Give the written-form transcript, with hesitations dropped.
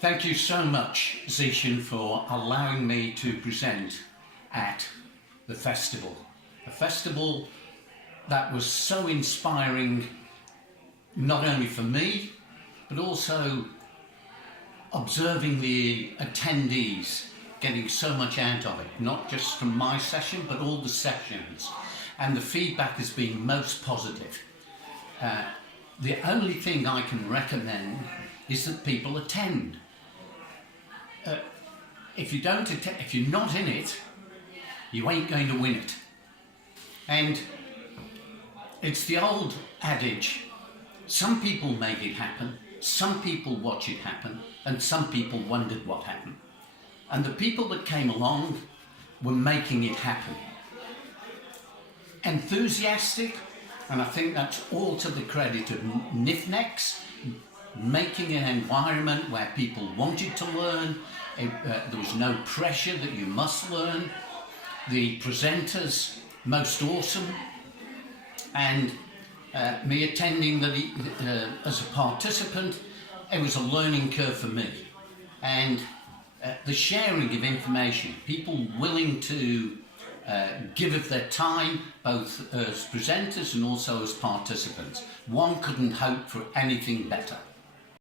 Thank you so much, Zishan, for allowing me to present at the festival. A festival that was so inspiring, not only for me, but also observing the attendees getting so much out of it, not just from my session, but all the sessions. And the feedback has been most positive. The only thing I can recommend is that people attend. If you don't attend, if you're not in it, you ain't going to win it. And it's the old adage, some people make it happen, some people watch it happen, and some people wondered what happened. And the people that came along were making it happen. Enthusiastic, and I think that's all to the credit of Nifnex, making an environment where people wanted to learn. There was no pressure that you must learn. The presenters, most awesome. And me attending as a participant, it was a learning curve for me. And the sharing of information, people willing to give of their time, both as presenters and also as participants. One couldn't hope for anything better.